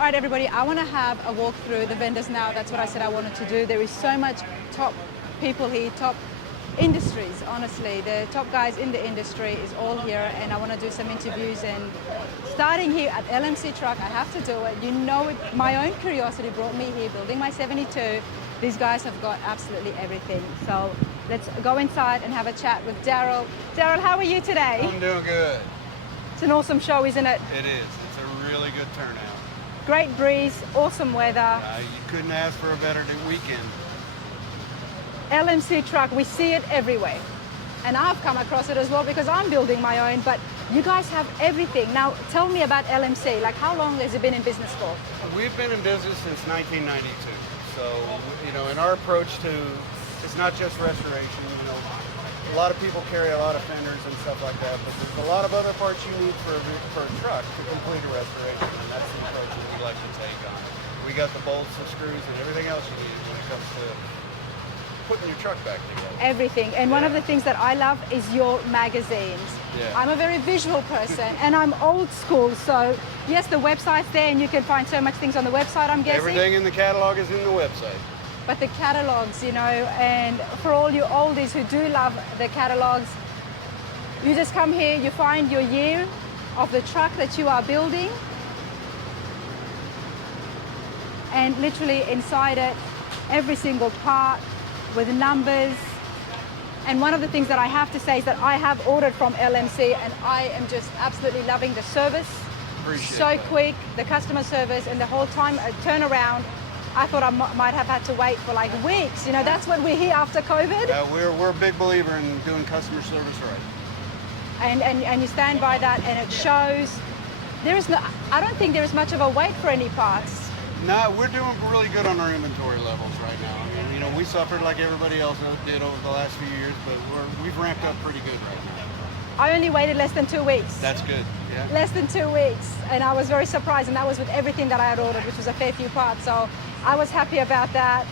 All right, everybody, I want to have a walk through the vendors now. That's what I said I wanted to do. There is so much top people here, top industries, honestly. The top guys in the industry is all here, and I want to do some interviews. And starting here at LMC Truck, I have to do it. You know, my own curiosity brought me here, building my 72. These guys have got absolutely everything. So let's go inside and have a chat with Daryll. Daryll, how are you today? I'm doing good. It's an awesome show, isn't it? It is. It's a really good turnout. Great breeze, awesome weather. You couldn't ask for a better weekend. LMC Truck, we see it everywhere. And I've come across it as well because I'm building my own, but you guys have everything. Now, tell me about LMC. Like, how long has it been in business for? We've been in business since 1992. So, you know, in our approach to, it's not just restoration, you know, a lot of people carry a lot of fenders and stuff like that, but there's a lot of other parts you need for a truck to complete a restoration, and that's the approach that we like to take on it. We got the bolts and screws and everything else you need when it comes to putting your truck back together. Everything. And one of the things that I love is your magazines. Yeah. I'm a very visual person and I'm old school, so yes, the website's there and you can find so much things on the website, I'm guessing. Everything in the catalog is in the website. But the catalogs, you know, and for all you oldies who do love the catalogs, you just come here, you find your year of the truck that you are building, and literally inside it, every single part with numbers. And one of the things that I have to say is that I have ordered from LMC and I am just absolutely loving the service. Appreciate so that. Quick, the customer service, and the whole time turnaround. I thought I might have had to wait for like weeks. You know, that's what we're here after COVID. Yeah, we're a big believer in doing customer service right. And you stand by that, and it shows. There is no. I don't think there is much of a wait for any parts. No, we're doing really good on our inventory levels right now. I mean, you know, we suffered like everybody else did over the last few years, but we've ramped up pretty good right now. I only waited less than 2 weeks. That's good. Yeah. Less than 2 weeks, and I was very surprised, and that was with everything that I had ordered, which was a fair few parts. So I was happy about that.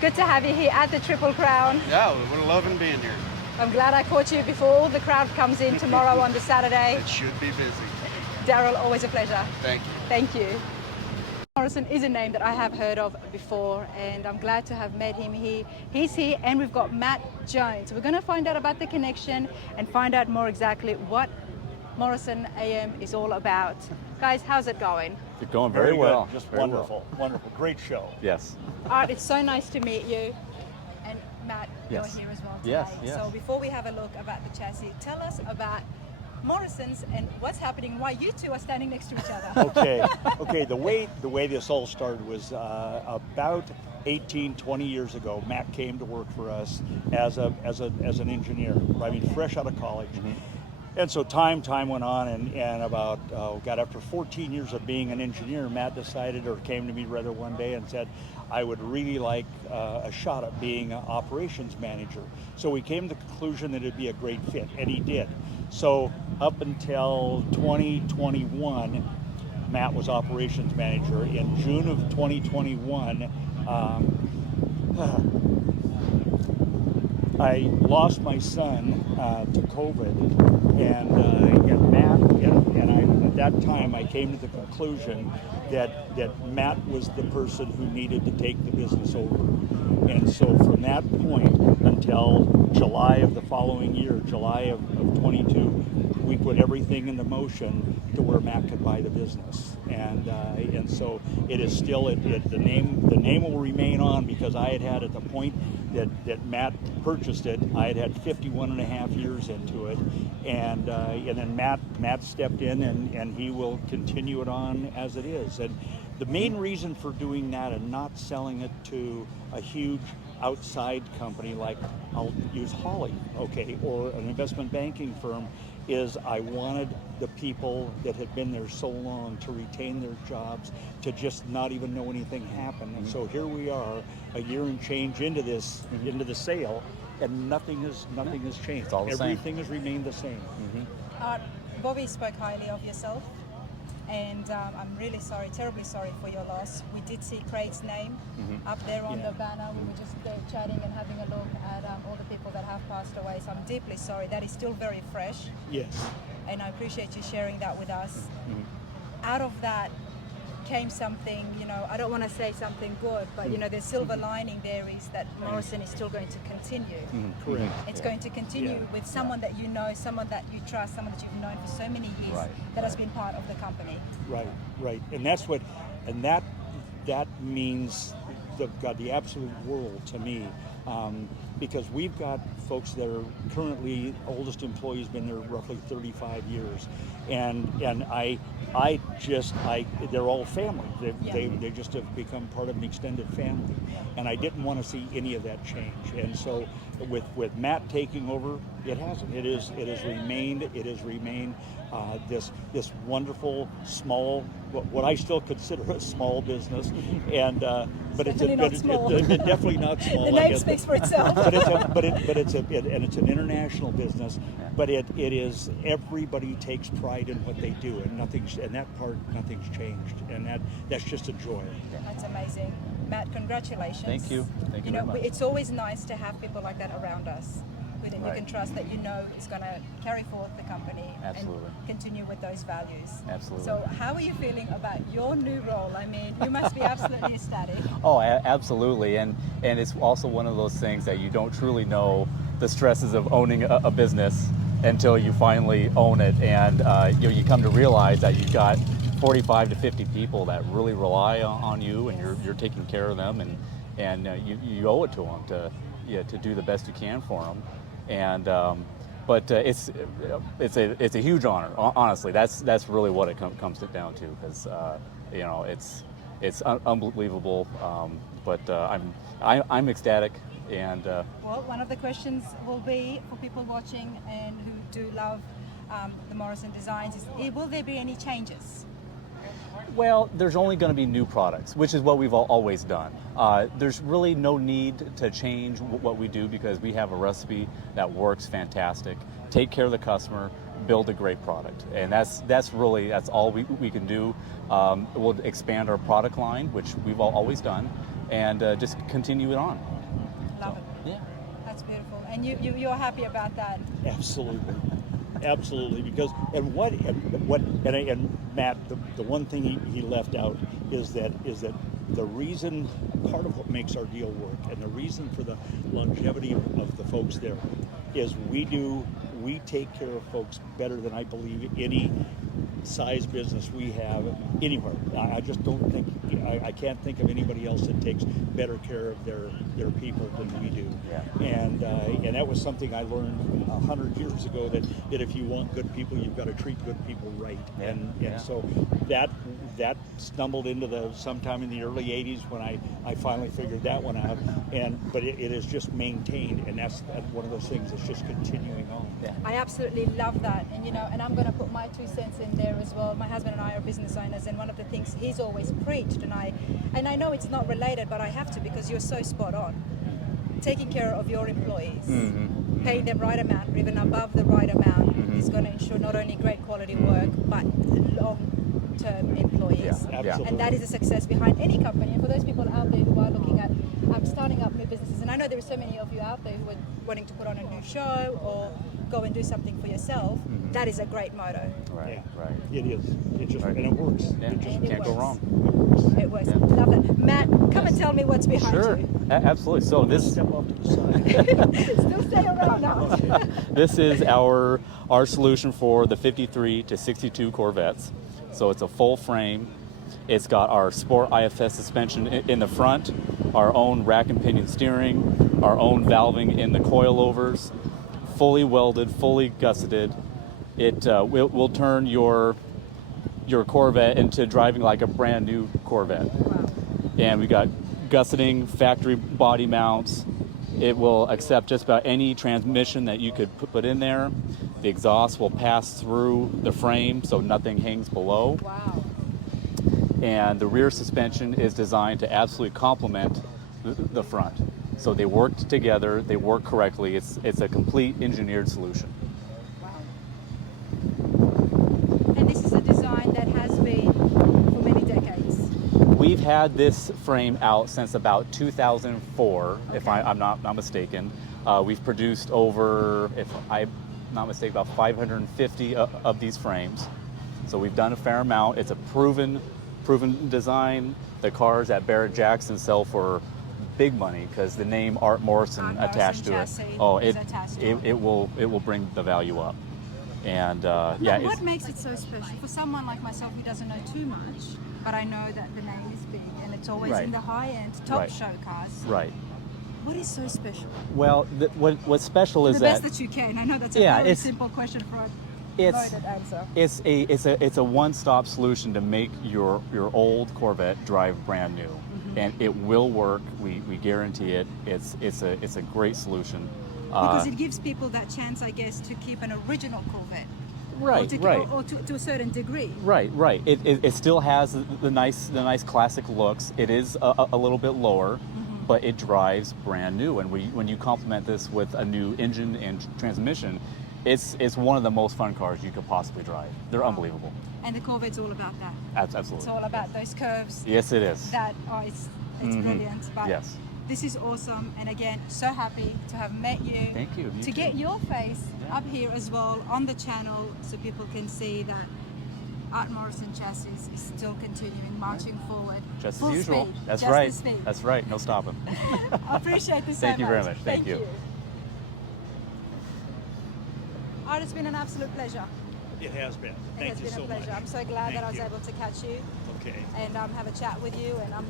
Good to have you here at the Triple Crown. Yeah, we're loving being here. I'm glad I caught you before all the crowd comes in tomorrow on the Saturday. It should be busy. Daryll, always a pleasure. Thank you. Thank you. Morrison is a name that I have heard of before, and I'm glad to have met him here. He's here, and we've got Matt Jones. We're going to find out about the connection and find out more exactly what Morrison AM is all about. Guys, how's it going? It's going very well. Just very wonderful, well. wonderful. Great show. Yes. Art, it's so nice to meet you. And Matt, Yes. you're here as well today. Yes, yes. So before we have a look about the chassis, tell us about Morrison's and what's happening, why you two are standing next to each other. Okay. The way this all started was about 18, 20 years ago. Matt came to work for us as an engineer. I mean, fresh out of college. Mm-hmm. And so time went on, and about after 14 years of being an engineer, Matt decided, or came to me rather one day and said, I would really like a shot at being an operations manager. So we came to the conclusion that it'd be a great fit, and he did. So up until 2021, Matt was operations manager. In June of 2021, I lost my son to COVID, and Matt, and I, at that time I came to the conclusion that Matt was the person who needed to take the business over. And so from that point until July of the following year, July of 22, we put everything into motion to where Matt could buy the business. And so it is still, the name will remain on, because I had at the point that Matt purchased it, I had 51 and a half years into it, and then Matt stepped in, and he will continue it on as it is. And the main reason for doing that and not selling it to a huge outside company like, I'll use Holly, okay, or an investment banking firm, is I wanted the people that had been there so long to retain their jobs, to just not even know anything happened. And so here we are, a year and change into this, into the sale, and nothing has changed. It's all the same. Everything has remained the same. Bobby spoke highly of yourself, and I'm really sorry, terribly sorry for your loss. We did see Craig's name up there on the banner. We were just chatting and having a look at all the people that have passed away, so I'm deeply sorry. That is still very fresh. Yes. And I appreciate you sharing that with us. Out of that, became something, you know, I don't want to say something good, but you know, the silver lining there is that Morrison is still going to continue. Correct. It's going to continue with someone that you know, someone that you trust, someone that you've known for so many years that has been part of the company. Right. And that's what, and that means the absolute world to me, because we've got folks that are currently oldest employees, been there roughly 35 years, and they're all family. They just have become part of an extended family, and I didn't want to see any of that change. And so with Matt taking over, it hasn't. It has remained this wonderful small, what I still consider a small business, and but it's definitely not small. The name speaks for itself. but it's an international business. But it is, everybody takes pride in what they do, and nothing's changed, and that's just a joy. That's amazing. Matt, congratulations. Thank you very much. It's always nice to have people like that around us, who that you can trust, that you know is going to carry forward the company and continue with those values. Absolutely. So how are you feeling about your new role? I mean, you must be absolutely ecstatic. Oh, absolutely. And it's also one of those things that you don't truly know the stresses of owning a business until you finally own it, and you come to realize that you've got 45 to 50 people that really rely on you, and you're taking care of them, and you owe it to them to do the best you can for them. And but it's a huge honor. Honestly, that's really what it comes down to, because it's unbelievable. But I'm ecstatic. And well, one of the questions will be for people watching and who do love the Morrison designs is, will there be any changes? Well, there's only going to be new products, which is what we've always done. There's really no need to change what we do, because we have a recipe that works fantastic. Take care of the customer, build a great product, and that's all we can do. We'll expand our product line, which we've always done, and just continue it on. Love it. Yeah. That's beautiful. And you're happy about that? Absolutely, because and Matt, the one thing he left out is that the reason, part of what makes our deal work, and the reason for the longevity of the folks there, is we take care of folks better than I believe any size business we have anywhere. I just don't think, I can't think of anybody else that takes better care of their people than we do. Yeah. And that was something I learned 100 years ago, that if you want good people, you've got to treat good people right. Yeah. And so that stumbled into sometime in the early 80s when I finally figured that one out. But it is just maintained, and that's one of those things that's just continuing on. Yeah. I absolutely love that, and I'm going to put my 2 cents in there as well. My husband and I are business owners, and one of the things he's always preached, and I know it's not related, but I have to, because you're so spot on. Taking care of your employees, paying them right amount, or even above the right amount, is going to ensure not only great quality work, but long-term employees. Yeah, absolutely. And that is a success behind any company. And for those people out there who are looking at starting up new businesses, and I know there are so many of you out there who are wanting to put on a new show or go and do something for yourself, that is a great motto. Right. It is. It just, and it works. Yeah. It just Can't go wrong. It works. Love it. Matt, come and tell me what's behind Sure. you. Absolutely. So this Step off to the side. Still stay around now. This is our solution for the 53 to 62 Corvettes. So it's a full frame. It's got our Sport IFS suspension in the front, our own rack and pinion steering, our own valving in the coilovers, fully welded, fully gusseted. It will turn your Corvette into driving like a brand new Corvette. Wow. And we got gusseting, factory body mounts. It will accept just about any transmission that you could put in there. The exhaust will pass through the frame, so nothing hangs below. Wow. And the rear suspension is designed to absolutely complement the front. So they work together, they work correctly. It's a complete engineered solution. Wow. And this is a design that has been for many decades. We've had this frame out since about 2004, if I'm not mistaken. We've produced over, if I'm not mistaken, about 550 of these frames. So we've done a fair amount. It's a proven proven design. The cars at Barrett-Jackson sell for big money because the name Art Morrison Art Morrison attached to it. Chassis Oh, is attached to it. it will bring the value up. And yeah, What makes it so special for someone like myself who doesn't know too much, but I know that the name is big and it's always Right. in the high-end top Right. show cars. right. What is so special? Well, what's special is The best that you can. I know that's a Yeah, very it's- simple question for a it's loaded answer. it's a one-stop solution to make your old Corvette drive brand new, and it will work. We guarantee it. It's a great solution. Because it gives people that chance, I guess, to keep an original Corvette. Right, or right. Or to a certain degree. Right. It still has the nice classic looks. It is a little bit lower, but it drives brand new. And when you complement this with a new engine and transmission, it's one of the most fun cars you could possibly drive. They're unbelievable. And the Corvette's all about that. It's Absolutely. all about those curves. Yes, it is. It's brilliant. But Yes. this is awesome. And again, so happy to have met you. Thank you. To get your face up here as well on the channel so people can see that Art Morrison Chassis is still continuing, marching forward. Just Full as usual. speed. That's Just right. the speed. That's right. No stopping. I appreciate this so Thank you very much. much. Thank you. Art, it's been an absolute pleasure. It has been. It Thank has you been so a pleasure. much. I'm so glad that I was Thank you. able to catch you Okay. and have a chat with you. And I'm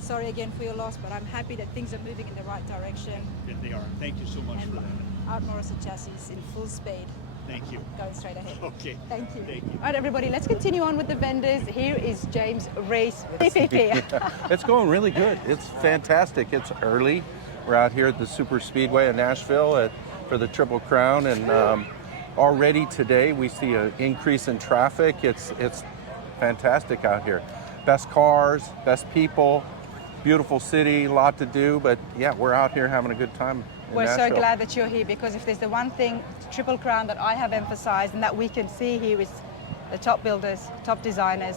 sorry again for your loss, but I'm happy that things are moving in the right direction. Yeah, they are. Thank you so much And for that. Art Morrison Chassis in full speed, Thank you. going straight ahead. Okay. Thank you. Thank you. All right, everybody, let's continue on with the vendors. Here is James Ries, CPP. It's going really good. It's fantastic. It's early. We're out here at the Super Speedway in Nashville for the Triple Crown, and already today we see an increase in traffic. It's fantastic out here. Best cars, best people, beautiful city, a lot to do, but yeah, we're out here having a good time in We're so Nashville. glad that you're here because if there's the one thing, Triple Crown, that I have emphasized and that we can see here is the top builders, top designers,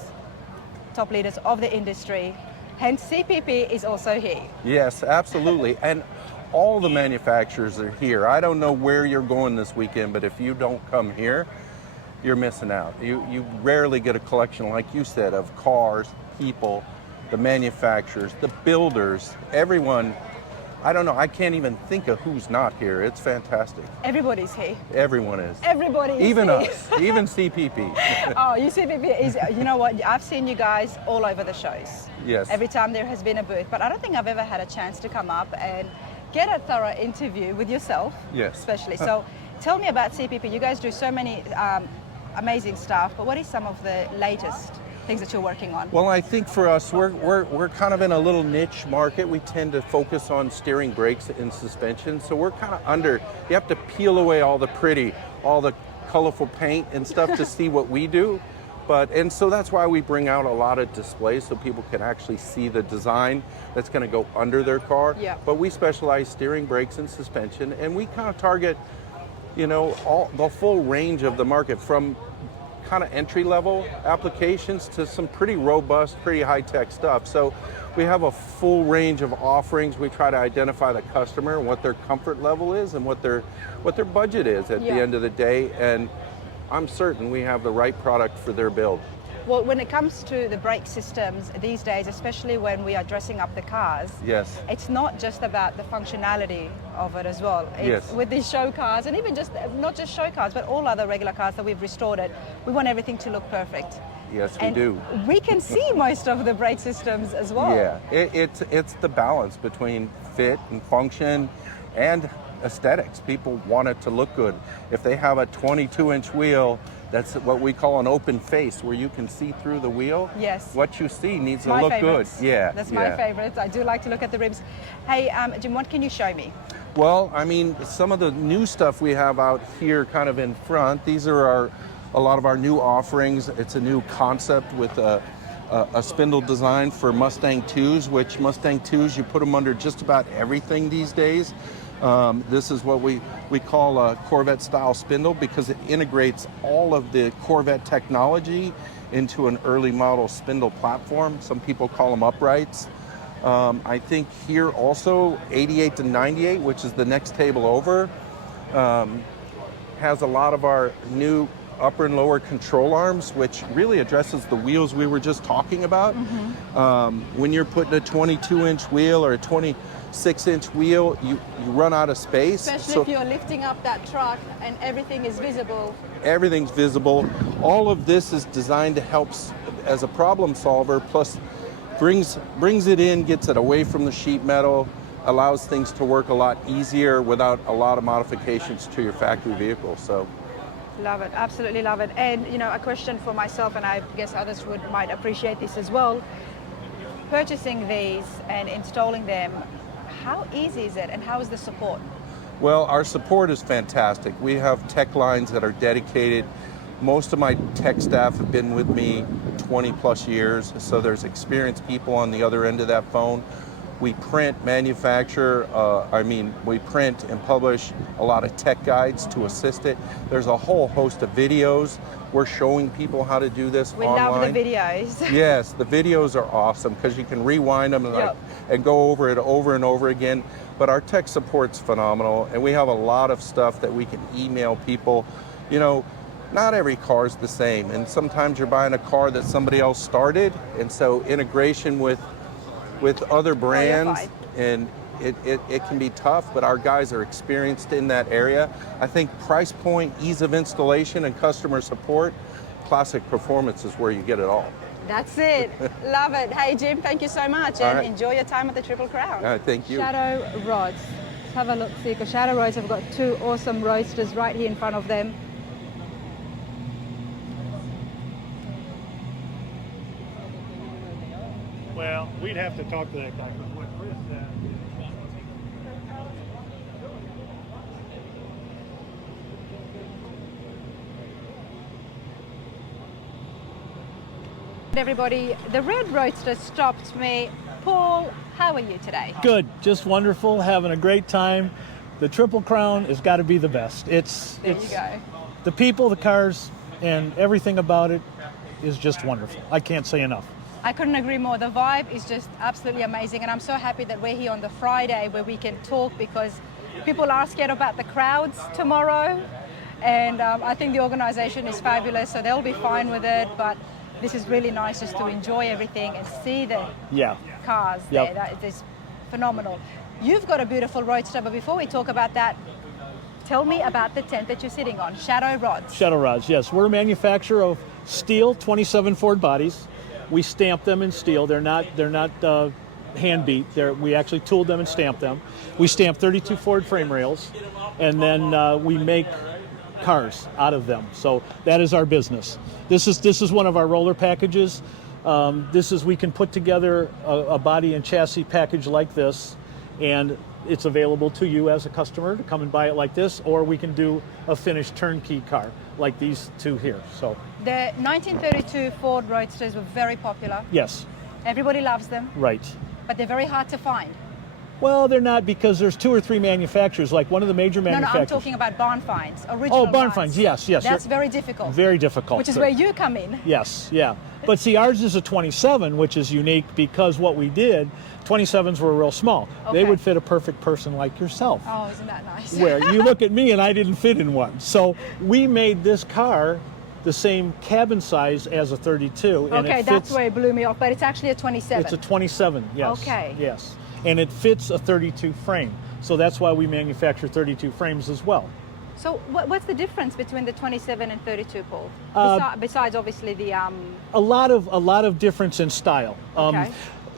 top leaders of the industry. Hence, CPP is also here. Yes, absolutely. And all the manufacturers are here. I don't know where you're going this weekend, but if you don't come here, you're missing out. You rarely get a collection, like you said, of cars, people, the manufacturers, the builders, everyone. I don't know, I can't even think of who's not here. It's fantastic. Everybody's here. Everyone is. Everybody is Even here. us, even CPP. Oh, you CPP is, you know what, I've seen you guys all over the shows. Yes. Every time there has been a booth, but I don't think I've ever had a chance to come up and get a thorough interview with yourself. Yes. Especially. So tell me about CPP. You guys do so many amazing stuff, but what is some of the latest things that you're working on? Well, I think for us, we're kind of in a little niche market. We tend to focus on steering, brakes, and suspension. So we're kind of under, you have to peel away all the pretty, all the colorful paint and stuff to see what we do. And so that's why we bring out a lot of displays so people can actually see the design that's going to go under their car. Yeah. But we specialize steering, brakes, and suspension, and we kind of target, the full range of the market, from kind of entry-level applications to some pretty robust, pretty high-tech stuff. So we have a full range of offerings. We try to identify the customer and what their comfort level is and what their budget is at the end of the day. And I'm certain we have the right product for their build. Well, when it comes to the brake systems these days, especially when we are dressing up the cars, Yes. it's not just about the functionality of it as well. It's Yes. with these show cars, and even just not just show cars, but all other regular cars that we've restored it, we want everything to look perfect. Yes, we And do. we can see most of the brake systems as well. Yeah, it's the balance between fit and function and aesthetics. People want it to look good. If they have a 22-inch wheel, that's what we call an open face, where you can see through the wheel. Yes. What you see needs to My look favorites. good. Yeah. That's my yeah. favorite. I do like to look at the rims. Hey, Jim, what can you show me? Well, I mean, some of the new stuff we have out here kind of in front, these are a lot of our new offerings. It's a new concept with a spindle design for Mustang 2s, which Mustang 2s, you put them under just about everything these days. This is what we call a Corvette style spindle because it integrates all of the Corvette technology into an early model spindle platform. Some people call them uprights. I think here also 88 to 98, which is the next table over, has a lot of our new upper and lower control arms, which really addresses the wheels we were just talking about. When you're putting a 22-inch wheel or a 26-inch wheel, you run out of space. Especially if you're lifting up that truck and everything is visible. Everything's visible. All of this is designed to help as a problem solver, plus brings it in, gets it away from the sheet metal, allows things to work a lot easier without a lot of modifications to your factory vehicle. So Love it, absolutely love it. And you know, a question for myself, and I guess others might appreciate this as well. Purchasing these and installing them, how easy is it and how is the support? well, our support is fantastic. We have tech lines that are dedicated. Most of my tech staff have been with me 20 plus years, so there's experienced people on the other end of that phone. We print, we print and publish a lot of tech guides to assist it. There's a whole host of videos. We're showing people how to do this We online. love the videos. Yes, the videos are awesome because you can rewind them and go over it over and over again. But our tech support's phenomenal, and we have a lot of stuff that we can email people. You know, not every car is the same, and sometimes you're buying a car that somebody else started, and so integration with other brands, and it can be tough, but our guys are experienced in that area. I think price point, ease of installation, and customer support, Classic Performance is where you get it all. That's it. Love it. Hey, Jim, thank you so much, and enjoy your time at the Triple Crown. All right, thank you. Shadow Rods. Let's have a look, see, because Shadow Rods have got two awesome roadsters right here in front of them. Well, we'd have to talk to that guy. What Chris said. Everybody, the Red Roadster stopped me. Paul, how are you today? Good, just wonderful, having a great time. The Triple Crown has got to be the best. There you go. The people, the cars, and everything about it is just wonderful. I can't say enough. I couldn't agree more. The vibe is just absolutely amazing, and I'm so happy that we're here on the Friday where we can talk, because people are scared about the crowds tomorrow, and I think the organization is fabulous, so they'll be fine with it, but this is really nice just to enjoy everything and see the cars there. That is phenomenal. You've got a beautiful Roadster, but before we talk about that, tell me about the tent that you're sitting on, Shadow Rods. Shadow Rods, yes. We're a manufacturer of steel 27 Ford bodies. We stamp them in steel. They're not hand beat. We actually tooled them and stamped them. We stamp 32 Ford frame rails, and then we make cars out of them. So that is our business. This is one of our roller packages. We can put together a body and chassis package like this, and it's available to you as a customer to come and buy it like this, or we can do a finished turnkey car like these two here. So the 1932 Ford Roadsters were very popular. Yes. Everybody loves them. Right. But they're very hard to find. Well, they're not, because there's 2 or 3 manufacturers, like one of the major manufacturers. No, I'm talking about barn finds, original barn finds, yes. That's very difficult. Very difficult. Which is where you come in. Yes, yeah. But see, ours is a 27, which is unique because what we did, 27s were real small. Okay. They would fit a perfect person like yourself. Oh, isn't that nice? Where you look at me and I didn't fit in one. So we made this car the same cabin size as a 32. And okay, that's where it blew me off, but it's actually a 27. It's a 27, yes. Okay. Yes. And it fits a 32 frame. So that's why we manufacture 32 frames as well. So what's the difference between the 27 and 32, Paul? Besides obviously the... A lot of difference in style. Okay.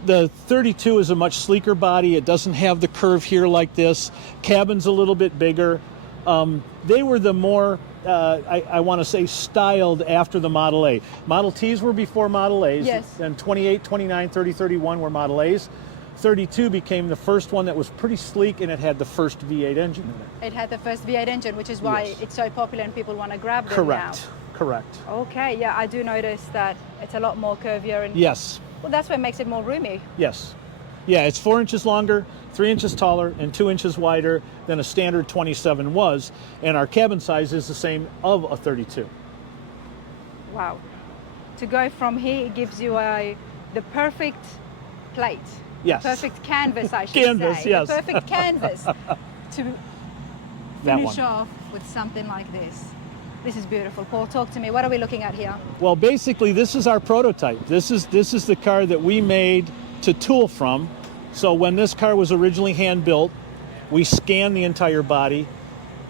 The 32 is a much sleeker body. It doesn't have the curve here like this. Cabin's a little bit bigger. They were the more, I want to say, styled after the Model A. Model Ts were before Model As. Yes. And 28, 29, 30, 31 were Model As. 32 became the first one that was pretty sleek, and it had the first V8 engine in it. It had the first V8 engine, which is why it's so popular and people want to grab them now. Correct. Okay, yeah, I do notice that it's a lot more curvier. And Yes. Well, that's what makes it more roomy. Yes. Yeah, it's 4 inches longer, 3 inches taller, and 2 inches wider than a standard 27 was, and our cabin size is the same of a 32. Wow. To go from here, it gives you the perfect plate. Yes. Perfect canvas, I should Canvas, say. yes. The perfect canvas to That finish one. off with something like this. This is beautiful. Paul, talk to me. What are we looking at here? Well, basically, this is our prototype. This is the car that we made to tool from. So when this car was originally hand built, we scanned the entire body,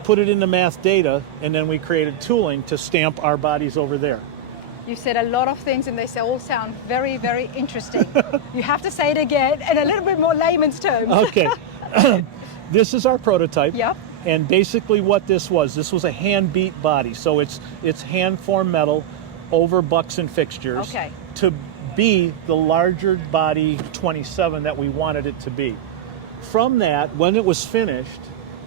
put it into math data, and then we created tooling to stamp our bodies over there. You said a lot of things and they all sound very, very interesting. You have to say it again in a little bit more layman's terms. Okay. This is our prototype. Yep. And basically what this was a hand beat body. So it's hand formed metal over bucks and fixtures Okay. to be the larger body 27 that we wanted it to be. From that, when it was finished,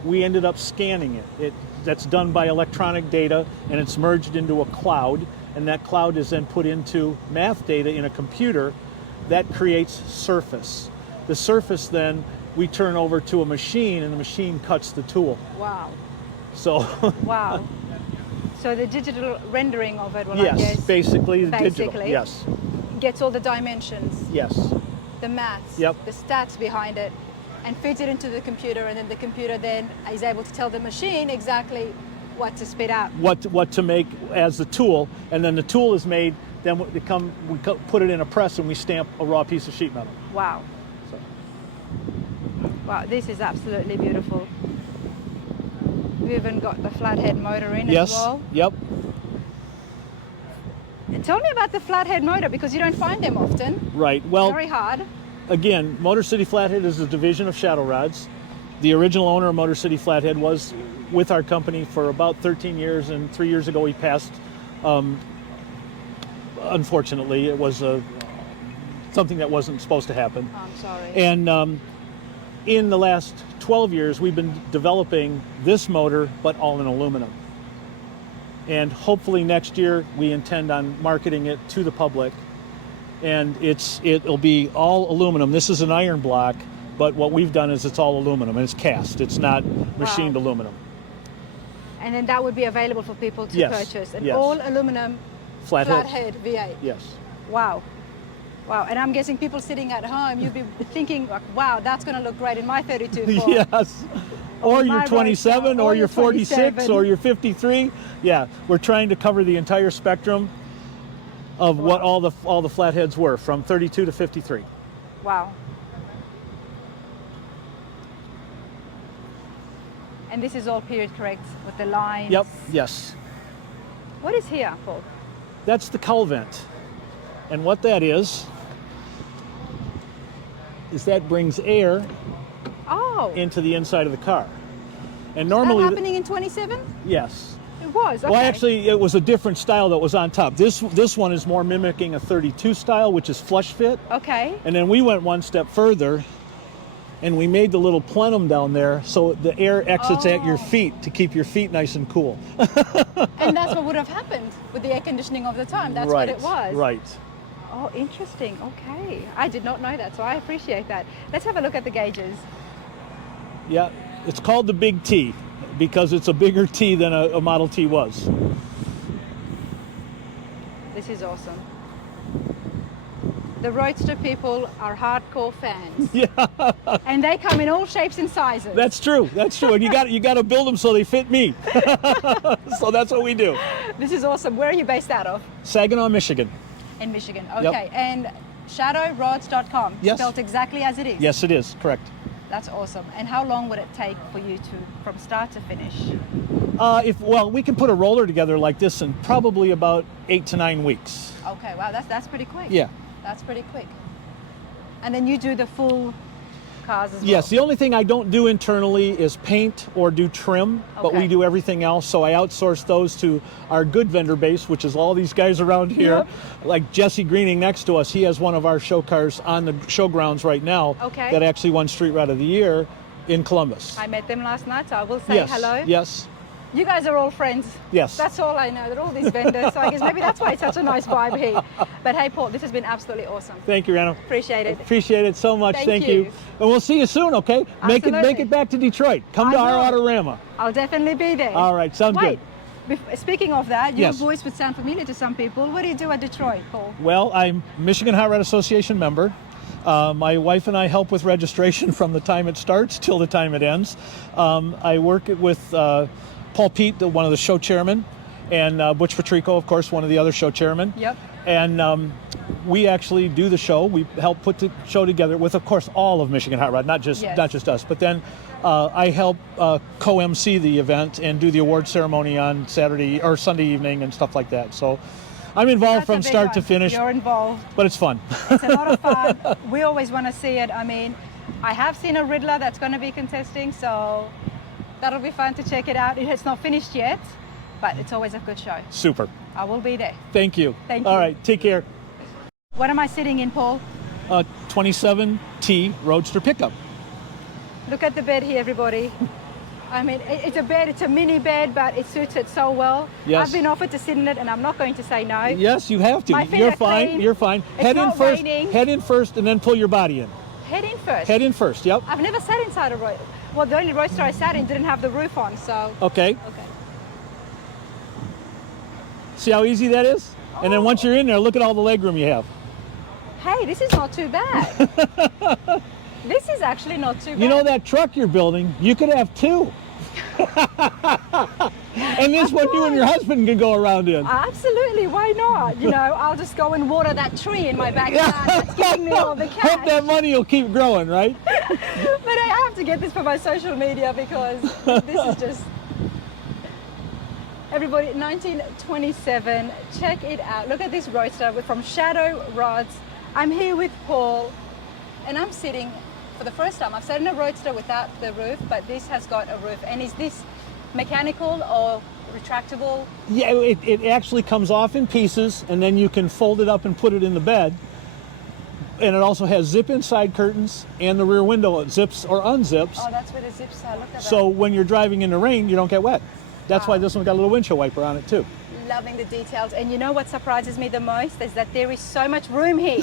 we ended up scanning it. That's done by electronic data, and it's merged into a cloud, and that cloud is then put into math data in a computer that creates surface. The surface then we turn over to a machine, and the machine cuts the tool. Wow. So Wow. So the digital rendering of it, well, yes, I guess, basically the digital. basically. Yes. Gets all the dimensions, Yes. the maths, Yep. the stats behind it, and feeds it into the computer, and then the computer then is able to tell the machine exactly what to spit out. What to make as the tool, and then the tool is made. Then we put it in a press, and we stamp a raw piece of sheet metal. Wow. So. Wow, this is absolutely beautiful. We've even got the flathead motor in Yes. as well. Yep. And tell me about the flathead motor, because you don't find them often. Right. Well, Very hard. again, Motor City Flathead is a division of Shadow Rods. The original owner of Motor City Flathead was with our company for about 13 years, and 3 years ago he passed. Unfortunately, it was something that wasn't supposed to happen. Oh, I'm sorry. And in the last 12 years, we've been developing this motor, but all in aluminum. And hopefully next year, we intend on marketing it to the public. And it'll be all aluminum. This is an iron block, but what we've done is it's all aluminum, and it's cast. It's not machined aluminum. And then that would be available for people to Yes, purchase. An yes. all aluminum Flathead. flathead V8. Yes. Wow. Wow. And I'm guessing people sitting at home, you'd be thinking, like, wow, that's going to look great in my 32 Ford. Yes. Or my you're 27, Roadster, or or you're you're 46, 27. or you're 53. Yeah, we're trying to cover the entire spectrum of what all the flatheads were, from 32 to 53. Wow. And this is all period correct with the lines. Yep. Yes. What is here, Paul? That's the cowl vent. And what that is that brings air Oh, into the inside of the car. And is normally, that happening in 27? yes. It was, okay. Well, actually, it was a different style that was on top. This one is more mimicking a 32 style, which is flush fit. Okay. And then we went one step further, and we made the little plenum down there so the air exits at your feet to keep your feet nice and cool. And that's what would have happened with the air conditioning of the time. That's what it was. Right. Oh, interesting. Okay. I did not know that, so I appreciate that. Let's have a look at the gauges. Yeah, it's called the Big T because it's a bigger T than a Model T was. This is awesome. The Roadster people are hardcore fans. Yeah, And they come in all shapes and sizes. that's true. That's true. And you got to build them so they fit me. So that's what we do. This is awesome. Where are you based out of? Saginaw, Michigan. In Michigan. Okay. And shadowrods.com. Yes. Spelled exactly as it is. Yes, it is. Correct. That's awesome. And how long would it take for you to, from start to finish? We can put a roller together like this in probably about 8 to 9 weeks. Okay, wow, that's pretty quick. Yeah. That's pretty quick. And then you do the full cars as well? Yes, the only thing I don't do internally is paint or do trim, but we Okay. do everything else. So I outsource those to our good vendor base, which is all these guys around here. Yep. Like Jesse Greening next to us, he has one of our show cars on the showgrounds right now Okay. that actually won Street Ride of the Year in Columbus. I met them last night, so I will say Yes, hello. yes, You guys are all friends. yes. That's all I know. They're all these vendors, so I guess maybe that's why it's such a nice vibe here. But hey, Paul, this has been absolutely awesome. Thank you, Anna. Appreciate it. Appreciate it so much. Thank you. And we'll see you soon, okay? Make Absolutely. it back to Detroit. Come I to our will. Autorama. I'll definitely be there. All right, sounds Wait, good. speaking of that, your Yes. voice would sound familiar to some people. What do you do at Detroit, Paul? Well, I'm Michigan Hot Rod Association member. My wife and I help with registration from the time it starts till the time it ends. I work with Paul Pete, one of the show chairmen, and Butch Patrico, of course, one of the other show chairmen. Yep. And we actually do the show. We help put the show together with, of course, all of Michigan Hot Rod, not just us. But then I help co-MC the event and do the award ceremony on Saturday or Sunday evening and stuff like that. So I'm involved from start to finish. You're involved. But it's fun. It's a lot of fun. We always want to see it. I mean, I have seen a Riddler that's going to be contesting, so that'll be fun to check it out. It's not finished yet, but it's always a good show. Super. I will be there. Thank you. Thank you. All right, take care. What am I sitting in, Paul? 27T Roadster pickup. Look at the bed here, everybody. I mean, it's a bed, it's a mini bed, but it suits it so well. Yes. I've been offered to sit in it, and I'm not going to say no. Yes, you have to. My feet You're are fine. clean. You're fine. It's Head not in first. raining. Head in first, and then pull your body in. Head in first. Head in first. Yep. I've never sat inside a roadster. Well, the only roadster I sat in didn't have the roof on, so. Okay. Okay. See how easy that is? And then once you're in there, look at all the leg room you have. Hey, this is not too bad. This is actually not too bad. You know that truck you're building, you could have two. And this one you and your husband can go around in. Absolutely, why not? You know, I'll just go and water that tree in my backyard. That's giving me all the cash. Hope that money will keep growing, right? But I have to get this for my social media because this is just... Everybody, 1927, check it out. Look at this roadster from Shadow Rods. I'm here with Paul, and I'm sitting for the first time. I've sat in a roadster without the roof, but this has got a roof. And is this mechanical or retractable? Yeah, it actually comes off in pieces, and then you can fold it up and put it in the bed. And it also has zip inside curtains, and the rear window zips or unzips. Oh, that's where the zips are. Look at that. So when you're driving in the rain, you don't get wet. That's why this one got a little windshield wiper on it too. Loving the details. And you know what surprises me the most is that there is so much room here.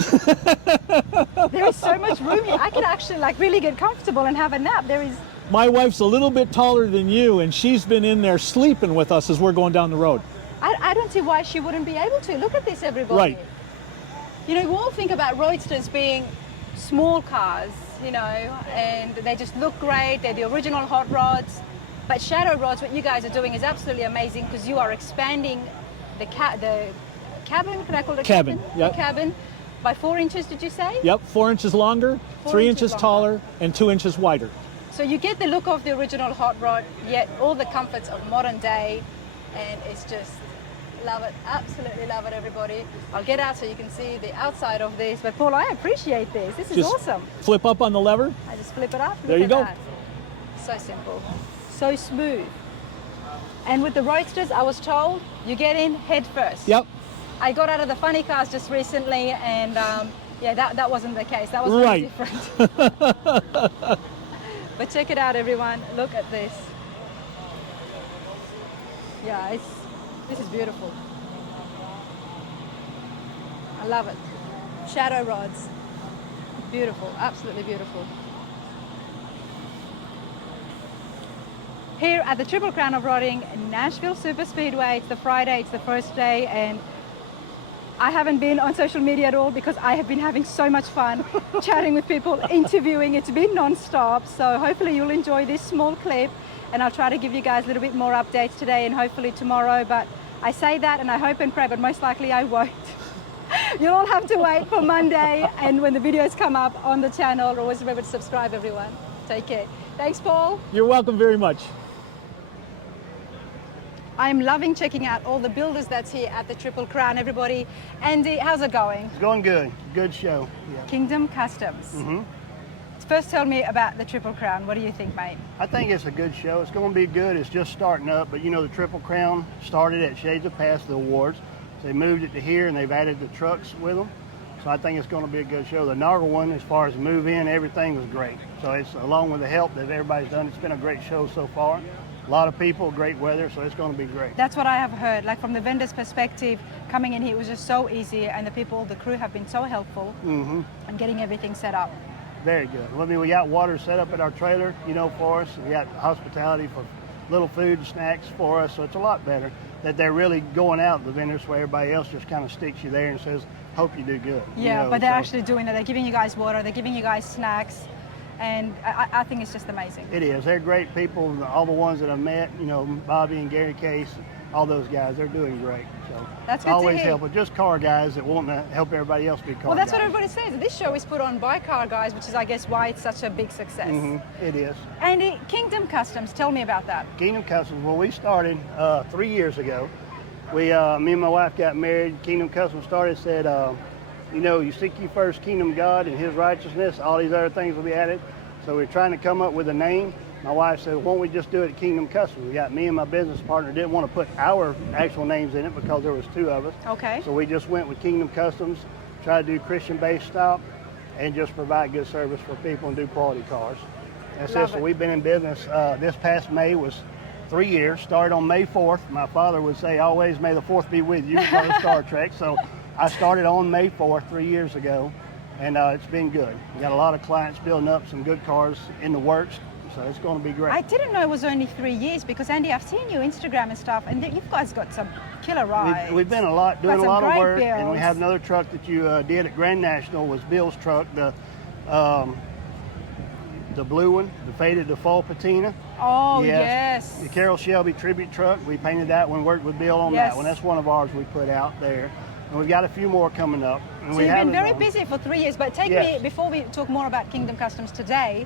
There is so much room here. I can actually like really get comfortable and have a nap. There is. My wife's a little bit taller than you, and she's been in there sleeping with us as we're going down the road. I don't see why she wouldn't be able to. Look at this, everybody. Right. You know, we all think about roadsters being small cars, you know, and they just look great. They're the original hot rods. But Shadow Rods, what you guys are doing is absolutely amazing because you are expanding the cabin. Can I call it cabin? Yep. The cabin by 4 inches, did you say? Yep, 4 inches longer, 3 inches longer. taller, and 2 inches wider. So you get the look of the original hot rod, yet all the comforts of modern day, and it's just, love it, absolutely love it, everybody. I'll get out so you can see the outside of this, but Paul, I appreciate this. This is Just awesome. Flip up on the lever. I just flip it up. There you Look go. at that. So simple, so smooth. And with the Roadsters, I was told you get in head first. Yep. I got out of the funny cars just recently, and yeah, that wasn't the case. That was very Right. different. But check it out, everyone. Look at this. Yeah, this is beautiful. I love it. Shadow rods. Beautiful, absolutely beautiful. Here at the Triple Crown of Rodding, Nashville Super Speedway. It's the Friday, it's the first day, and I haven't been on social media at all because I have been having so much fun chatting with people, interviewing. It's been non-stop, so hopefully you'll enjoy this small clip, and I'll try to give you guys a little bit more updates today and hopefully tomorrow. But I say that and I hope and pray, but most likely I won't. You'll all have to wait for Monday, and when the videos come up on the channel, always remember to subscribe, everyone. Take care. Thanks, Paul. You're welcome very much. I'm loving checking out all the builders that's here at the Triple Crown, everybody. Andy, how's it going? It's going good. Good show. Yeah. Kingdom Customs. First, tell me about the Triple Crown. What do you think, mate? I think it's a good show. It's going to be good. It's just starting up, but you know, the Triple Crown started at Shades of Past, the awards. So they moved it to here, and they've added the trucks with them. So I think it's going to be a good show. The inaugural one, as far as move in, everything was great. So it's along with the help that everybody's done. It's been a great show so far. A lot of people, great weather, so it's going to be great. That's what I have heard. Like from the vendor's perspective, coming in here, it was just so easy, and the people, the crew have been so helpful in getting everything set up. Very good. I mean, we got water set up at our trailer, you know, for us. We got hospitality for little food and snacks for us, so it's a lot better that they're really going out, the vendors, where everybody else just kind of sticks you there and says, hope you do good. Yeah, you know, but they're so actually doing that. They're giving you guys water, they're giving you guys snacks, and I think it's just amazing. It is. They're great people. All the ones that I've met, you know, Bobby and Gary Case, all those guys, they're doing great. So That's good to always hear. helping, just car guys that want to help everybody else be car Well, that's what guys. everybody says. This show is put on by car guys, which is, I guess, why it's such a big success. It is. Andy, Kingdom Customs, tell me about that. Kingdom Customs, well, we started 3 years ago. Me and my wife got married. Kingdom Customs started, said, you seek ye first kingdom of God and his righteousness, all these other things will be added. So we're trying to come up with a name. My wife said, why don't we just do it at Kingdom Customs? We got me and my business partner didn't want to put our actual names in it because there was 2 of us. Okay. So we just went with Kingdom Customs, try to do Christian-based stuff, and just provide good service for people and do quality cars. That's Love it. So it. we've been in business. This past May was 3 years. Started on May 4th. My father would say, always may the 4th be with you because of Star Trek. So I started on May 4th 3 years ago, and it's been good. We got a lot of clients building up some good cars in the works. So it's going to be great. I didn't know it was only 3 years because, Andy, I've seen you Instagram and stuff, and you guys got some killer rides. We've been doing a lot of great work, builds. and we have another truck that you did at Grand National was Bill's truck, the blue one, the faded default patina. Oh, yes. The Carroll Shelby tribute truck. We painted that one, worked with Bill on Yes. that one. That's one of ours we put out there. And we've got a few more coming up. And So we you've been haven't very done- busy for 3 years, but take Yes. me, before we talk more about Kingdom Customs today,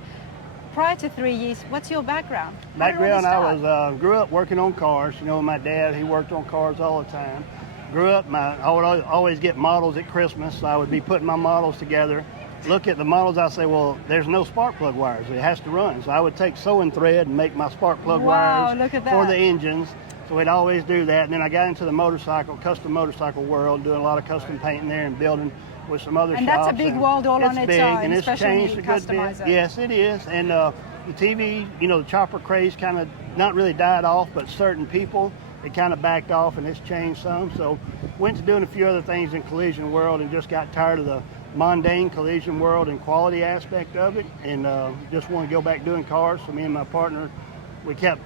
prior to 3 years, what's your background? How did all this Background, I start? was grew up working on cars. My dad, he worked on cars all the time. Grew up, I would always get models at Christmas, so I would be putting my models together. Look at the models, I say, well, there's no spark plug wires. It has to run. So I would take sewing thread and make my spark plug Wow, wires look at for that. the engines. So we'd always do that. And then I got into the custom motorcycle world, doing a lot of custom painting there and building with some other And shops. that's a big world all on its big, own, and it's especially changed a good customize bit. it. Yes, it is. And the TV, the chopper craze kind of not really died off, but certain people, it kind of backed off and it's changed some. So went to doing a few other things in collision world and just got tired of the mundane collision world and quality aspect of it, and just want to go back doing cars. So me and my partner, we kept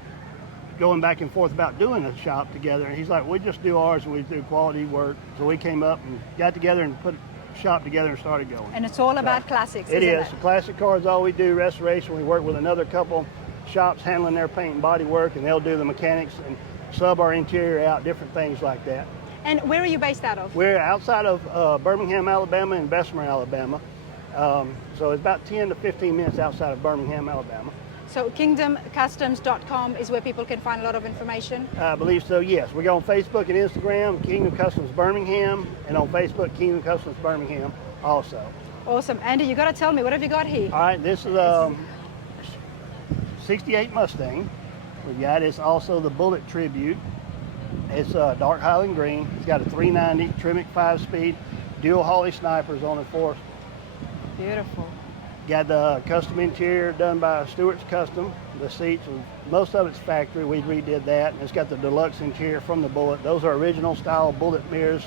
going back and forth about doing a shop together, and he's like, we just do ours and we do quality work. So we came up and got together and put a shop together and started going. And it's all about classics, It isn't is. it? The classic cars, all we do, restoration. We work with another couple shops handling their paint and body work, and they'll do the mechanics and sub our interior out, different things like that. And where are you based out of? We're outside of Birmingham, Alabama, and Bessemer, Alabama. So it's about 10 to 15 minutes outside of Birmingham, Alabama. So kingdomcustoms.com is where people can find a lot of information. I believe so, yes. We go on Facebook and Instagram, Kingdom Customs Birmingham, and on Facebook, Kingdom Customs Birmingham also. Awesome. Andy, you got to tell me, what have you got here? All right, this is 68 Mustang. We got it's also the Bullet Tribute. It's dark Highland green. It's got a 390 Tremec 5-speed, dual Holley snipers on it for us. Beautiful. Got the custom interior done by Stewart's Custom. The seats, most of it's factory. We redid that. And it's got the deluxe interior from the Bullet. Those are original style Bullet mirrors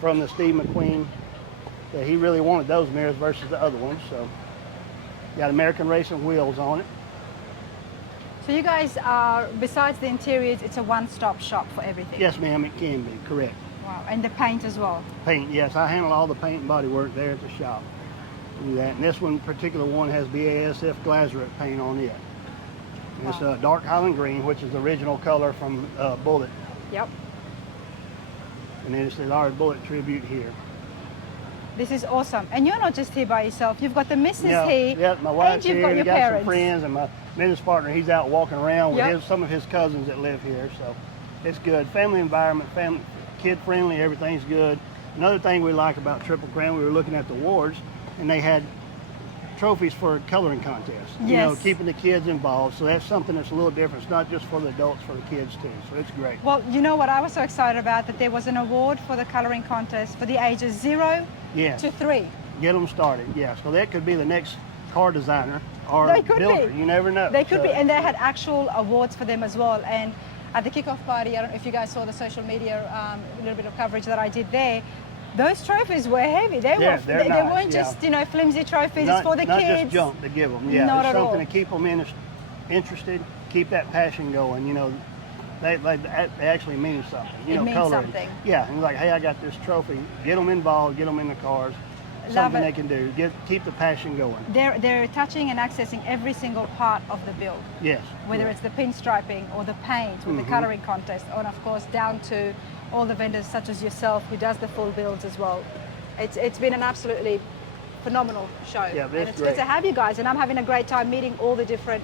from the Steve McQueen. Yeah, he really wanted those mirrors versus the other ones. So got American Racing wheels on it. So you guys are, besides the interiors, it's a one-stop shop for everything. Yes, ma'am, it can be, correct. Wow. And the paint as well. Paint, yes, I handle all the paint and body work there at the shop. Do that. And this one particular one has BASF Glazerite paint on it. And it's Wow. dark Highland green, which is the original color from Bullet. Yep. And then it says our Bullet Tribute here. This is awesome. And you're not just here by yourself. You've got the missus here. Yeah, my and wife's you've here, got and your we got parents. some friends, and my business partner, he's out walking around with Yep. some of his cousins that live here. So it's good. Family environment, kid friendly, everything's good. Another thing we like about Triple Crown, we were looking at the awards, and they had trophies for coloring contests. Yes. Keeping the kids involved. So that's something that's a little different. It's not just for the adults, for the kids too. So it's great. Well, you know what I was so excited about? That there was an award for the coloring contest for the ages 0 Yes. to 3. Get them started. Yeah. So that could be the next car designer or They could builder. be. You never know. They could So- be, and they had actual awards for them as well. And at the kickoff party, I don't know if you guys saw the social media, a little bit of coverage that I did there. Those trophies were heavy. They they're they nice, weren't yeah. just flimsy trophies. Not, it's for the not kids. just junk to give them. Yeah, Not it's at all. something to keep them interested, keep that passion going. They actually mean something. It means coloring. something. Yeah, and like, hey, I got this trophy. Get them involved. Get them in the cars. something it. they can do. Keep the passion going. They're touching and accessing every single part of the build. Yes. Whether yeah. it's the pinstriping or the paint or the coloring contest, and of course down to all the vendors such as yourself who does the full builds as well. It's been an absolutely phenomenal show. Yeah, and it's it's great. good to have you guys, and I'm having a great time meeting all the different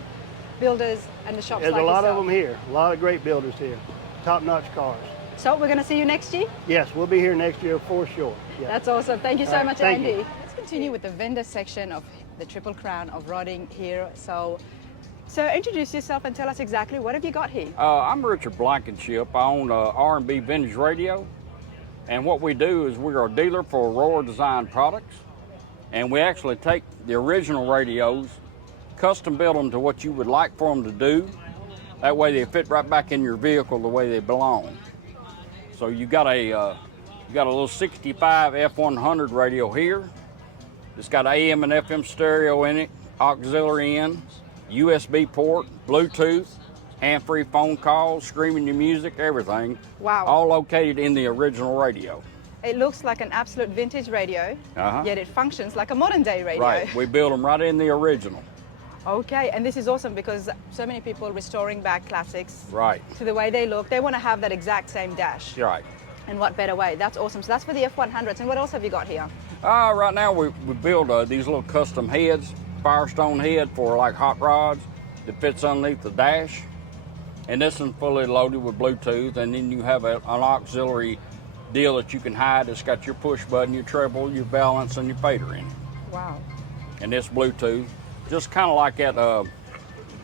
builders and the shops There's like a lot yourself. of them here. A lot of great builders here. Top-notch cars. So we're going to see you next year? Yes, we'll be here next year for sure. Yeah. That's awesome. Thank you so All right, much, thank Andy. you. Let's continue with the vendor section of the Triple Crown of Rodding here. So introduce yourself and tell us exactly what have you got here? I'm Richard Blankenship. I own R&B Vintage Radio, and what we do is we're a dealer for Roller Design products, and we actually take the original radios, custom build them to what you would like for them to do. That way they fit right back in your vehicle the way they belong. So you got a little 65 F100 radio here. It's got AM and FM stereo in it, auxiliary in, USB port, Bluetooth, hand-free phone calls, streaming your music, everything. Wow. All located in the original radio. It looks like an absolute vintage radio, yet it functions like a modern day radio. Right, we build them right in the original. Okay, and this is awesome because so many people restoring back classics Right, to the way they look. They want to have that exact same dash. right. And what better way? That's awesome. So that's for the F100s. And what else have you got here? Right now we build these little custom heads, Firestone head for like hot rods that fits underneath the dash. And this one's fully loaded with Bluetooth, and then you have an auxiliary deal that you can hide. It's got your push button, your treble, your balance, and your fader in it. Wow. And this Bluetooth, just kind of like that,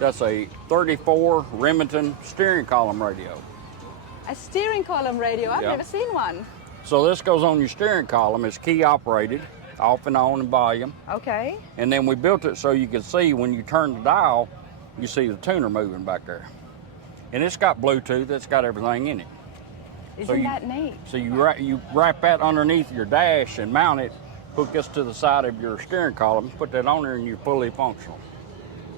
that's a 34 Remington steering column radio. A steering column radio. I've Yeah. never seen one. So this goes on your steering column. It's key operated, off and on in volume. Okay. And then we built it so you can see when you turn the dial, you see the tuner moving back there. And it's got Bluetooth, it's got everything in it. Isn't that neat? So you wrap that underneath your dash and mount it, hook this to the side of your steering column, put that on there, and you're fully functional.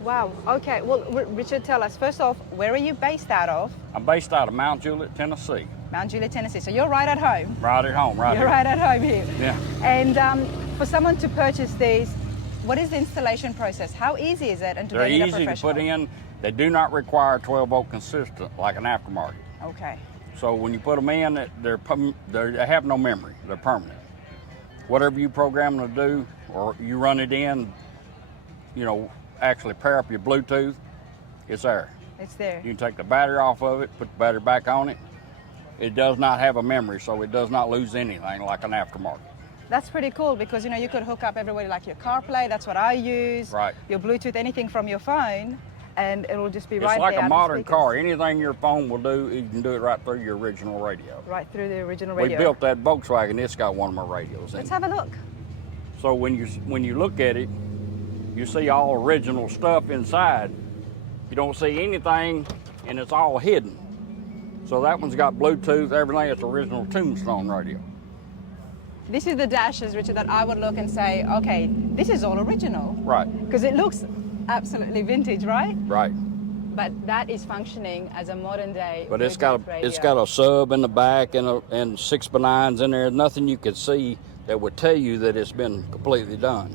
Wow. Okay. Well, Richard, tell us, first off, where are you based out of? I'm based out of Mount Juliet, Tennessee. Mount Juliet, Tennessee. So you're right at home. Right at home, right You're here. right at home here. Yeah. And for someone to purchase these, what is the installation process? How easy is it? And do They're they need a easy to professional? put in. They do not require 12-volt consistent like an aftermarket. Okay. So when you put them in, they have no memory. They're permanent. Whatever you program them to do, or you run it in, actually pair up your Bluetooth, it's there. It's there. You can take the battery off of it, put the battery back on it. It does not have a memory, so it does not lose anything like an aftermarket. That's pretty cool because you could hook up everybody like your CarPlay. That's what I use. Right. Your Bluetooth, anything from your phone, and it'll just be right It's like there a on the modern speakers. car. Anything your phone will do, you can do it right through your original radio. Right through the original We radio. built that Volkswagen. It's got one of my radios in Let's it. have a look. So when you look at it, you see all original stuff inside. You don't see anything, and it's all hidden. So that one's got Bluetooth, everything. It's original Tombstone radio. This is the dashes, Richard, that I would look and say, okay, this is all original. Right, Because it looks absolutely vintage, right? right. But that is functioning as a modern day. But it's vintage got radio. a sub in the back and 6x9s in there. Nothing you could see that would tell you that it's been completely done.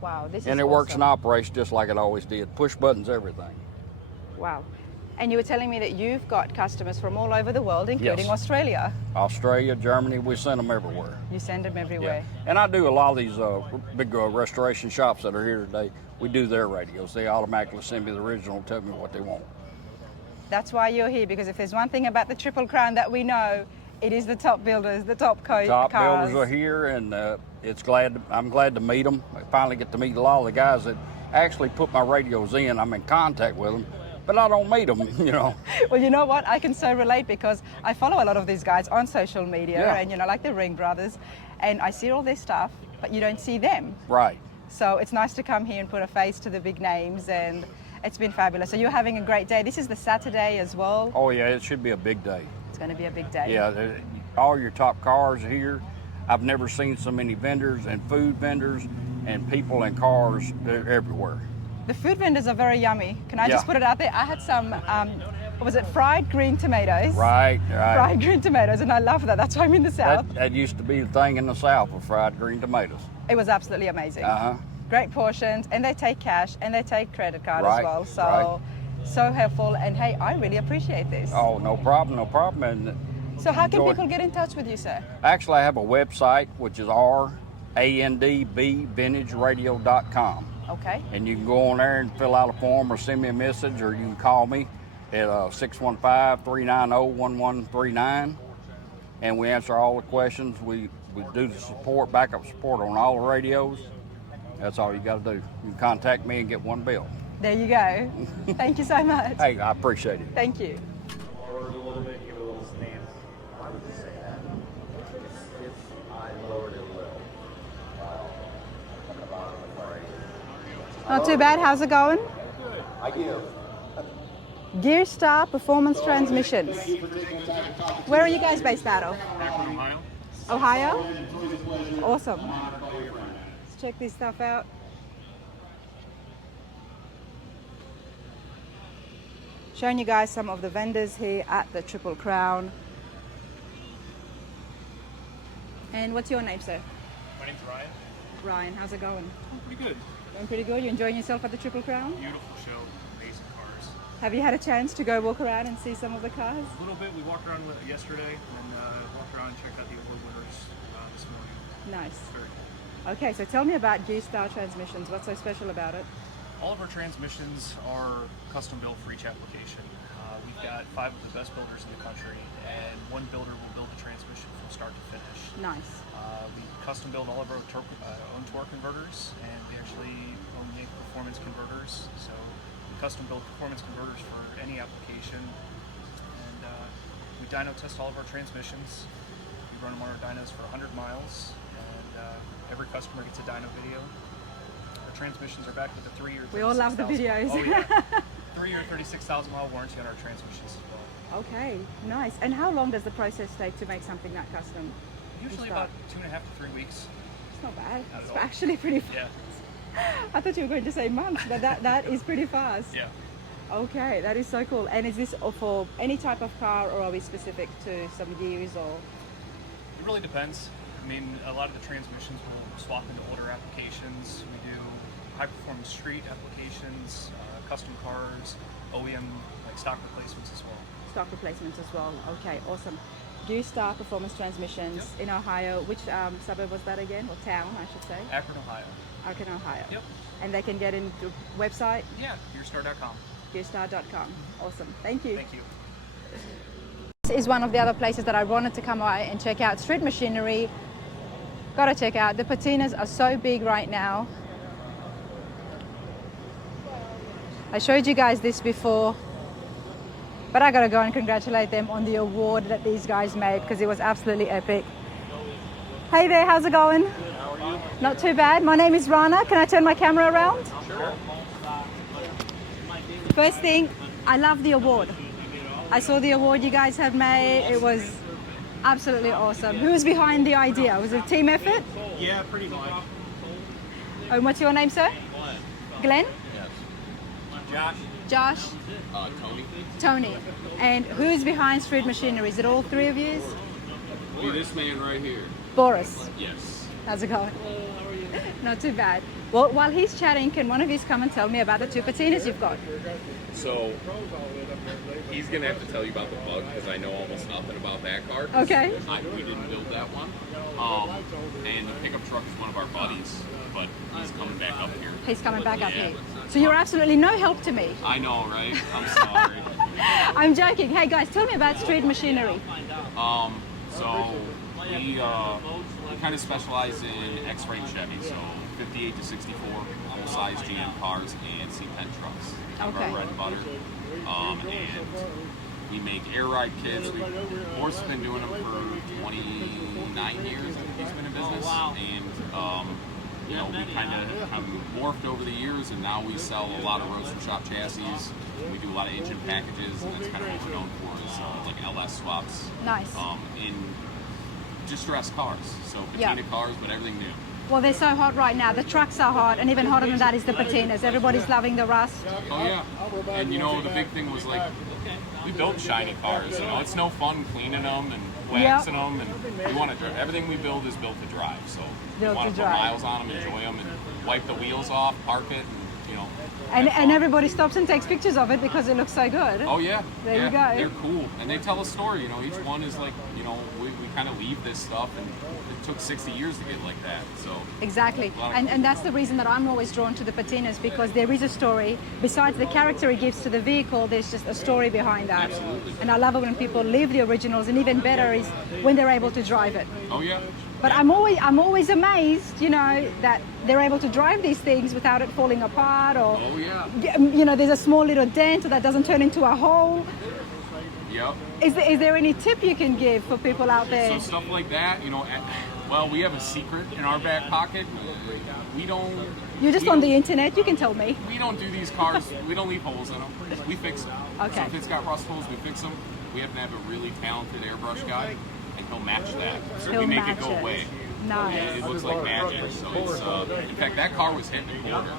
Wow, this is And it works awesome. and operates just like it always did. Push buttons, everything. Wow. And you were telling me that you've got customers from all over the world, including Yes. Australia. Australia, Germany, we send them everywhere. You send them everywhere. And I do a lot of these big restoration shops that are here today. We do their radios. They automatically send me the original, tell me what they want. That's why you're here, because if there's one thing about the Triple Crown that we know, it is the top builders, the top cars. Top builders are here, and I'm glad to meet them. I finally get to meet a lot of the guys that actually put my radios in. I'm in contact with them, but I don't meet them, Well, you know what? I can so relate because I follow a lot of these guys on social media, Yeah. and like the Ring brothers, and I see all their stuff, but you don't see them. Right. So it's nice to come here and put a face to the big names, and it's been fabulous. So you're having a great day. This is the Saturday as well. Oh yeah, it should be a big day. It's going to be a big day. Yeah, all your top cars are here. I've never seen so many vendors and food vendors and people and cars. They're everywhere. The food vendors are very yummy. Can I just Yeah. put it out there? I had some was it fried green tomatoes? Right. Fried green tomatoes, and I love that. That's why I'm in the South. That used to be the thing in the South with fried green tomatoes. It was absolutely amazing. Uh-huh. Great portions, and they take cash and they take credit card as Right, well. So, right. so helpful. And hey, I really appreciate this. Oh, no problem, no problem. And So how can enjoy. people get in touch with you, sir? Actually, I have a website, which is randbvintageradio.com. Okay. And you can go on there and fill out a form or send me a message, or you can call me at 615-390-1139. And we answer all the questions. We do the support, backup support on all the radios. That's all you got to do. You can contact me and get one built. There you go. Thank you so much. Hey, I appreciate it. Thank you. Not too bad. How's it going? Gear Star Performance Transmissions. Where are you guys based out of? Ohio. Ohio? Awesome. Let's check this stuff out. Showing you guys some of the vendors here at the Triple Crown. And what's your name, sir? My name's Ryan. Ryan, how's it going? Pretty good. Going pretty good? You enjoying yourself at the Triple Crown? Beautiful show. Amazing cars. Have you had a chance to go walk around and see some of the cars? A little bit. We walked around yesterday and walked around and checked out the award winners this morning. Nice. Very cool. Okay, so tell me about G-Star Transmissions. What's so special about it? All of our transmissions are custom built for each application. We've got 5 of the best builders in the country, and one builder will build the transmission from start to finish. Nice. We custom build all of our own torque converters, and we actually own the performance converters. So we custom build performance converters for any application, and we dyno test all of our transmissions. We run them on our dynos for 100 miles, and every customer gets a dyno video. Our transmissions are backed with a 3-year. We all love the videos. Oh yeah, 3-year, 36,000 mile warranty on our transmissions as well. Okay, nice. And how long does the process take to make something that custom? Usually about 2.5 to 3 weeks. It's not bad. Not at It's all. actually pretty fast. Yeah. I thought you were going to say months, but that is pretty fast. Yeah. Okay, that is so cool. And is this for any type of car, or are we specific to some years or? It really depends. I mean, a lot of the transmissions will swap into older applications. We do high-performance street applications, custom cars, OEM, like stock replacements as well. Stock replacements as well. Okay, awesome. G-Star Performance Transmissions in Ohio. Which suburb was that again, or town, I should say? Akron, Ohio. Akron, Ohio. Yep. And they can get into website? Yeah, gearstar.com. Gearstar.com. Awesome. Thank you. Thank you. This is one of the other places that I wanted to come by and check out. Street machinery. Gotta check out. The patinas are so big right now. I showed you guys this before, but I gotta go and congratulate them on the award that these guys made, because it was absolutely epic. Hey there, how's it going? Good, how are you? Not too bad. My name is Rana. Can I turn my camera around? Sure. First thing, I love the award. I saw the award you guys have made. It was absolutely awesome. Who was behind the idea? Was it a team effort? Yeah, pretty much. And what's your name, sir? Glenn? Josh? Josh? Tony. Tony. And who's behind Street Machinery? Is it all 3 of you? Be this man right here. Boris. Yes. How's it going? Not too bad. Well, while he's chatting, can one of you come and tell me about the 2 patinas you've got? So he's gonna have to tell you about the bug because I know almost nothing about that car. Okay. We didn't build that one. And the pickup truck is one of our buddies, but he's coming back up here. He's coming back up Yeah. here. So you're absolutely no help to me. I know, right? I'm sorry. I'm joking. Hey guys, tell me about Street Machinery. So we kind of specialize in X-frame Chevy, so 58 to 64 full-size GM cars and C-Pen trucks. Kind of Okay. our bread and butter. And we make air ride kits. Morrison's been doing them for 29 years. I think he's been in business. And you know, we kind of have morphed over the years, and now we sell a lot of roadster shop chassis. We do a lot of engine packages, and that's kind of what we're known for, is like LS swaps. Nice. In distressed cars, so Yeah. patina cars, but everything new. Well, they're so hot right now. The trucks are hot, and even hotter than that is the patinas. Everybody's loving the rust. Oh yeah, and you know the big thing was like we build shiny cars. You know, it's no fun cleaning them and waxing them, and we want to. Everything we build is built to drive. So we want to put miles on them, enjoy them, and wipe the wheels off, park it, and you know. And everybody stops and takes pictures of it because it looks so good. Oh yeah, there you go. They're cool, and they tell a story. You know, each one is like, you know, we kind of leave this stuff, and it took 60 years to get like that. So exactly, and that's the reason that I'm always drawn to the patinas, because there is a story besides the character it gives to the vehicle. There's just a story behind that. Absolutely. And I love it when people live the originals, and even better is when they're able to drive it. Oh yeah. But I'm always amazed, you know, that they're able to drive these things without it falling apart, or you know, there's a small little dent, or that doesn't turn into a hole. Yep. Is there any tip you can give for people out there? So stuff like that, you know, well, we have a secret in our back pocket. We don't. You're just on the internet. You can tell me. We don't do these cars. We don't leave holes in them. We fix them. Okay. So if it's got rust holes, we fix them. We happen to have a really talented airbrush guy, and he'll match that. So we make it go away. Nice. And it looks like magic. So it's, in fact, that car was hit in the quarter.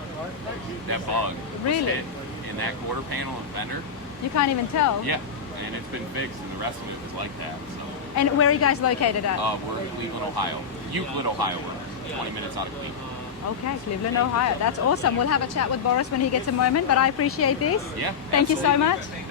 That bug was hit in that quarter panel and fender. You can't even tell. Yeah, and it's been fixed, and the rest of it was like that. So. And where are you guys located at? We're in Cleveland, Ohio. Euclid, Ohio. We're 20 minutes out of Cleveland. Okay, Cleveland, Ohio. That's awesome. We'll have a chat with Boris when he gets a moment, but I appreciate this. Yeah, Thank you so absolutely. much.